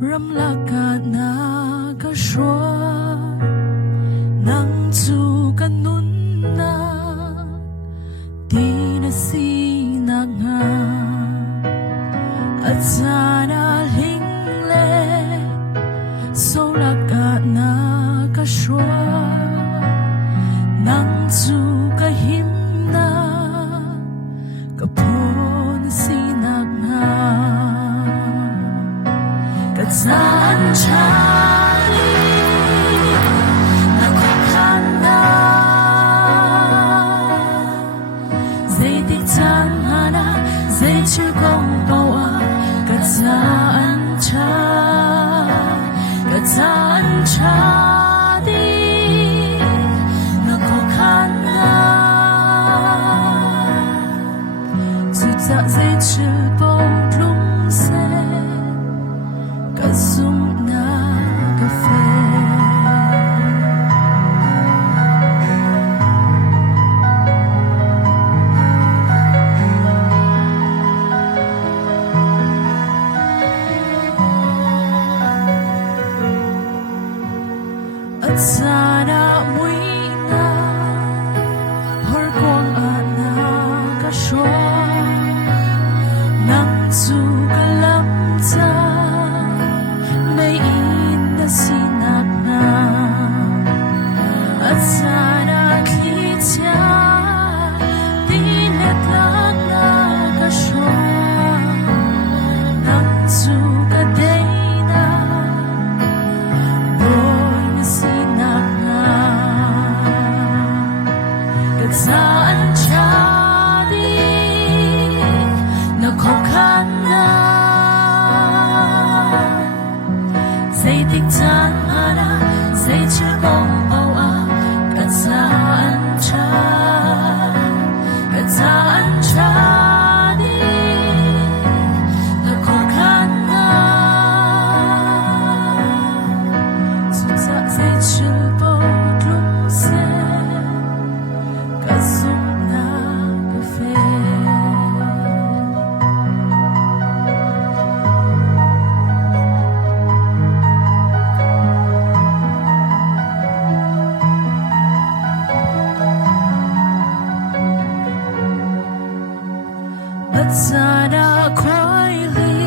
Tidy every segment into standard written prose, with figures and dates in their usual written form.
Ramlaka na ka shwa nang chu kanun na di na sina nga at sana lingle solaka na ka shwa nang chu kahim na kapon sina nga saan chali nakukhanda zay tiktan hana zay chukong bawa katsaan chadi nakukhanda zuta zay chubong plumse Kazum na kafe at sana mo'y na horkong ana kaswa nang sukalamta sinak na at sana kitya dinet lang na kasya nang sukaday na boy na sinak na at saan chadi nakokan na zay tiktan hana zay chukong bawa katsaan chadi nakukan na zuta zay chubong klumse kazum na kafe at sana quietly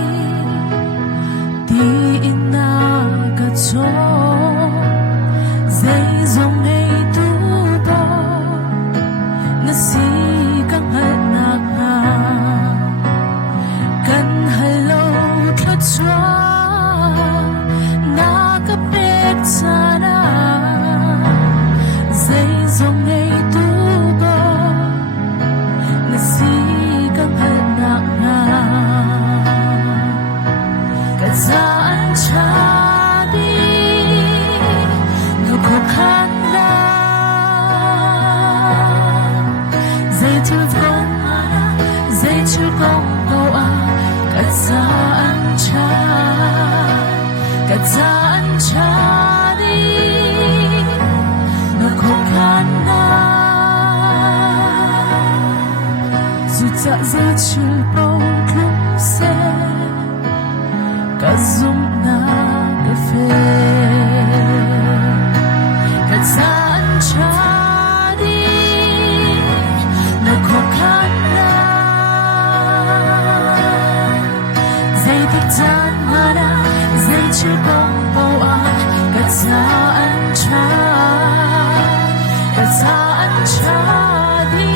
di inagato zay zong ay tubo na sikang hanak nga kan halaw tlatwa nakapit sana zay zong ay tubo na sikang hanak nga katsaan chadi nakukan na zay tulfong ana zay chukong bawa katsaan chadi nakukan na zuta zay chubong klumse kazum na kafe katsaan chadi nakukan na zay tiktan hana zay chubong bawa katsaan chadi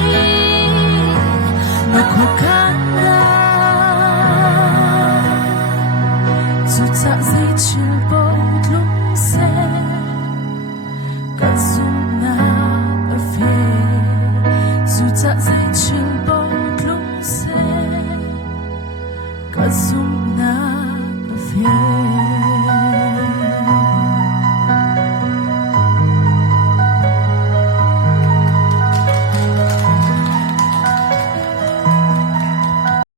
nakukan na zuta zay chubong klumse kazum na kafe zuta zay chubong klumse kazum